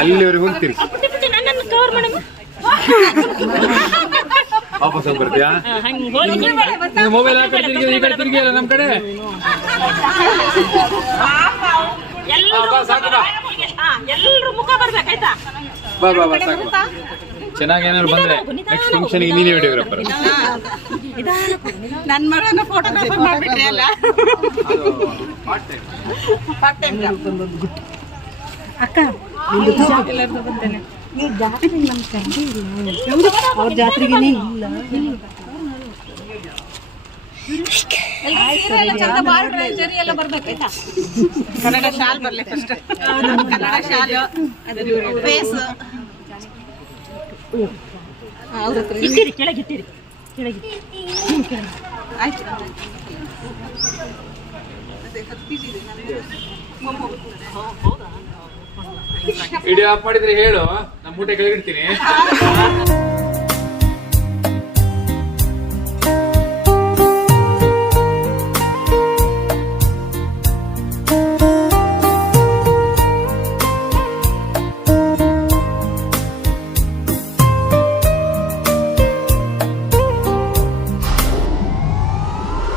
ಅಲ್ಲಿವರೆಗೆ ಹೋಗ್ತೀರಿ ವಾಪಸ್ ಹೋಗಿ ಬರ್ತೀಯಾ ಹಂಗೆ ಹೋಗಿ. ನೀವು ಮೊಬೈಲ್ ಈ ಕಡೆ ತಿರುಗಿ ಅಲ್ಲ ನಮ್ಮ ಕಡೆ. ಎಲ್ಲರೂ ಮುಖ ಬರ್ಬೇಕಾಯ್ತಾ ಬಾ ಬಾ ಬಾ ಸಾಕು ಬಾ. ಚೆನ್ನಾಗಿ ಏನಾದ್ರು ಬಂದ್ರೆ ನೆಕ್ಸ್ಟ್ ಫಂಕ್ಷನ್ ನೀನೇ ವಿಡಿಯೋಗ್ರಾಫರ್ ನನ್ನ ಮಗನ ಫೋಟೋಗ್ರಾಫರ್ ಮಾಡ್ಬಿಟ್ರಿ ಅಲ್ಲ? ಪಾರ್ಟ್ ಟೈಮ್ ಅವ್ರ ಜಾತ್ರೆಗೆ ಇಲ್ಲ. ಕನ್ನಡ ಶಾಲ್ ಬರ್ಲಿ ಫಸ್ಟ್ ಕನ್ನಡ ಶಾಲ್ ಫೇಸ್ ಅವ್ರ ಹತ್ರ ಇಟ್ಟಿರಿ ಕೆಳಗೆ ಆಯ್ತು. ವಿಡಿಯೋ ಆಫ್ ಮಾಡಿದ್ರೆ ಹೇಳು ನಮ್ಮ ಮೂಟೆ ಕೆಳಗಿಡ್ತೀನಿ